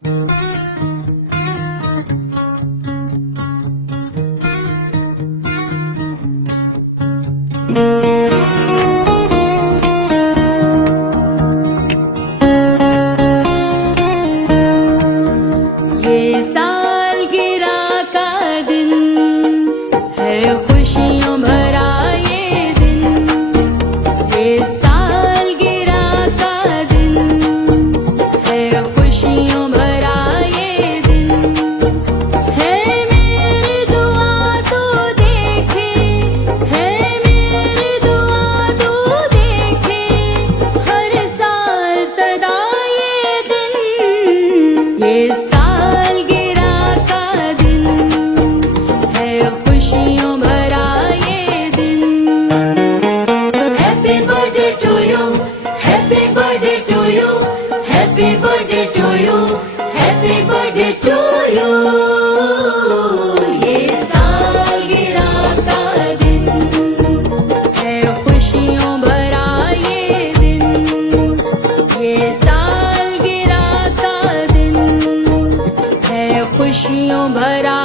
ये सालगिरह का दिन है, खुशियों भरा ये दिन। ये सालगिरह का दिन है, खुशियों भरा ये दिन। है मेरी दुआ तू देखे, है मेरी दुआ तू देखे, हर साल सदा ये दिन। ये सालगिरह का दिन है, खुशियों भरा ये दिन। Happy birthday to you, happy birthday to you, happy birthday to you, happy birthday to you. ये सालगिरह का दिन है, खुशियों भरा ये दिन। ये सालगिरह का दिन है, खुशियों भरा